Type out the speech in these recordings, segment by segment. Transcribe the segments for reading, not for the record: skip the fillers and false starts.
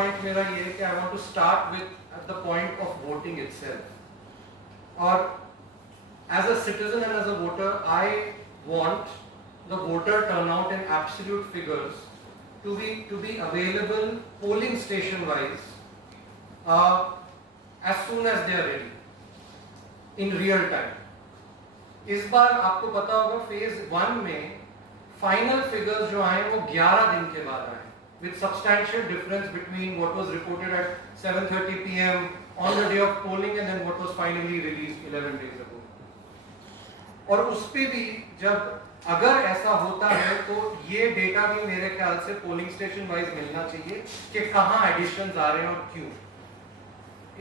पॉइंट मेरा ये है कि I want to start with at the point of voting itself. और as a citizen and as a voter, I want the voter turnout in absolute figures to be available polling station wise as soon as they are ready in real time. इस बार आपको पता होगा फेज 1 में final figures जो आए वो 11 दिन के बाद आए, with substantial difference between what was reported at 7:30 p.m. on the day of polling and then what was finally released 11 days ago. और उस पे भी जब अगर ऐसा होता है तो ये डेटा भी मेरे ख्याल से पोलिंग स्टेशन वाइज मिलना चाहिए कि कहाँ एडिशंस आ रहे हैं और क्यों।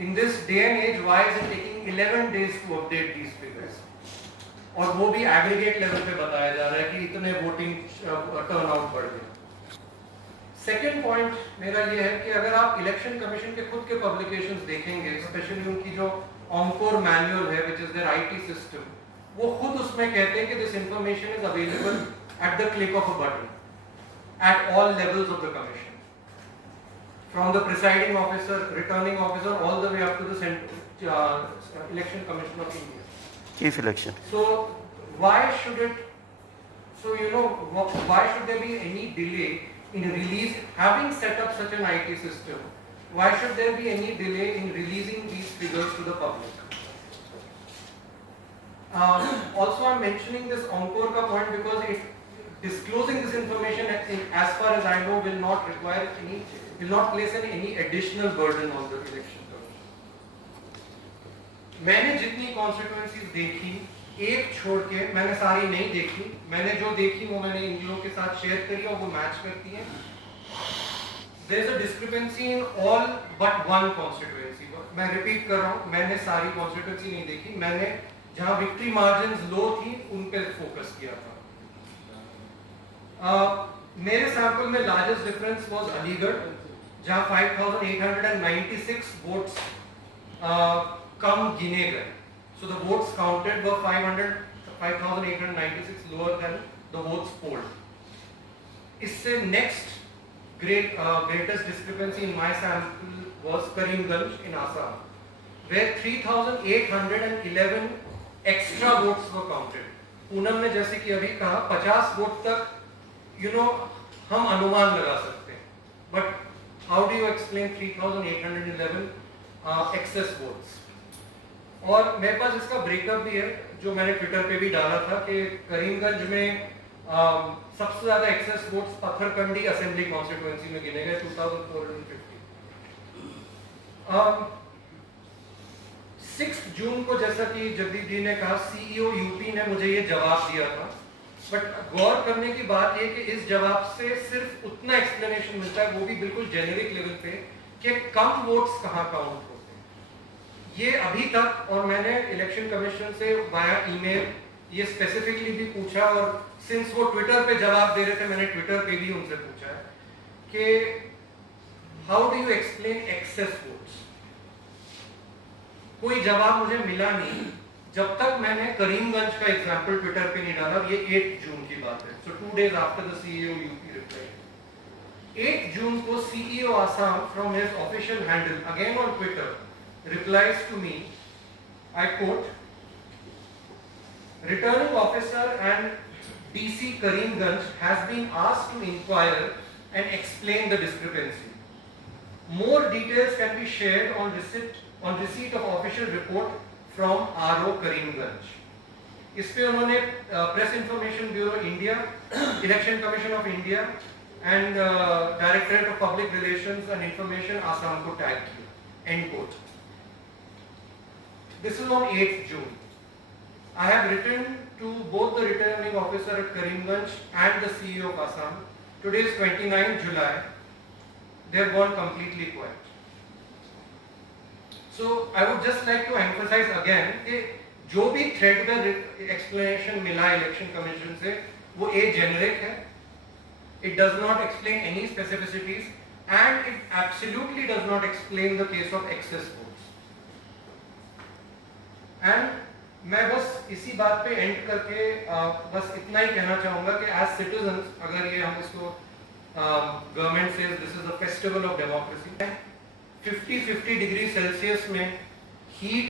In this day and age why is it taking 11 days to update these figures, और वो भी एग्रीगेट लेवल पे बताया जा रहा है कि इतने वोटिंग टर्नआउट बढ़ गए। सेकेंड पॉइंट मेरा ये है कि अगर आप इलेक्शन कमीशन के खुद के पब्लिकेशंस देखेंगे, स्पेशली उनकी जो ऑनकोर मैनुअल है which is there IT system, वो खुद उसमें कहते हैं कि this information is available at the click of a button at all levels of the commission, from the presiding officer, returning officer, all the way up to the election commission of India, chief election. So why should it? So why should there be any delay in release? Having set up such an IT system, why should there be any delay in releasing these figures to the public? Also, I'm mentioning this Encore ka point because disclosing this information, as far as I know, will not place any additional burden on the election commission. मैंने जितनी कॉन्स्टिट्यूएंसीज देखी, एक छोड़ के मैंने सारी नहीं देखी, मैंने जो देखी वो मैंने इन लोगों के साथ शेयर करी और वो मैच करती है। There is a discrepancy in all but one constituency. मैं रिपीट कर रहा हूँ, मैंने सारी कॉन्स्टिट्यूएंसी नहीं देखी, मैंने जहां विक्ट्री मार्जिन्स लो थी उन पे फोकस किया था। मेरे सैंपल में लार्जेस्ट डिफरेंस वाज अलीगढ़, जहां 5896 वोट्स कम गिने गए। So the votes counted were 5896 lower than the votes polled. इससे next greatest discrepancy in my sample was Karimganj in Assam, where 3811 extra votes were counted. Poonam ने जैसे कि अभी कहा 50 वोट तक हम अनुमान लगा सकते हैं, but how do you explain 3811 excess votes? और मेरे पास इसका ब्रेकअप भी है जो मैंने ट्विटर पे भी डाला था कि करीमगंज में सबसे ज्यादा access votes Patharkandi assembly constituency में गिने गए 2450। 6 जून को जैसा कि जगदीप जी ने कहा, सीईओ यूपी ने मुझे ये जवाब दिया था, बट गौर करने की बात ये कि इस जवाब से सिर्फ उतना एक्सप्लेनेशन मिलता है, वो भी बिल्कुल जेनेरिक लेवल पे, कि कम वोट्स कहाँ काउंट होते हैं। ये अभी तक, और मैंने इलेक्शन कमीशन से वाया ईमेल ये स्पेसिफिकली भी पूछा, और सिंस वो ट्विटर पे जवाब दे रहे थे मैंने ट्विटर पे भी उनसे पूछा है कि how do you explain excess votes. कोई जवाब मुझे मिला नहीं जब तक मैंने करीमगंज का एग्जांपल ट्विटर पे नहीं डाला। ये 8 जून की बात है, सो 2 days after the CEO UP reply. 8 जून को सीईओ Assam from his official handle again on Twitter replies to me, I quote, returning officer and DC Karimganj has been asked to inquire and explain the discrepancy. More details can be shared on receipt of official report from RO Karimganj. इस पे उन्होंने press information bureau India, election commission of India and directorate of public relations and information Assam को tag किया, and quote. This is on 8th June. I have written to both the returning officer at Karimganj and the CEO of Assam. Today is 29th July. They have gone completely quiet. So I would just like to emphasize again कि जो भी threadbare explanation मिला election commission से वो generic है. It does not explain any specificities and it absolutely does not explain the case of excess votes. And मैं बस इसी बात पे एंड करके बस इतना ही कहना चाहूँगा कि एज सिटीजन्स अगर ये हम इसको government says this is the festival of democracy. 50-50 degree Celsius में हीट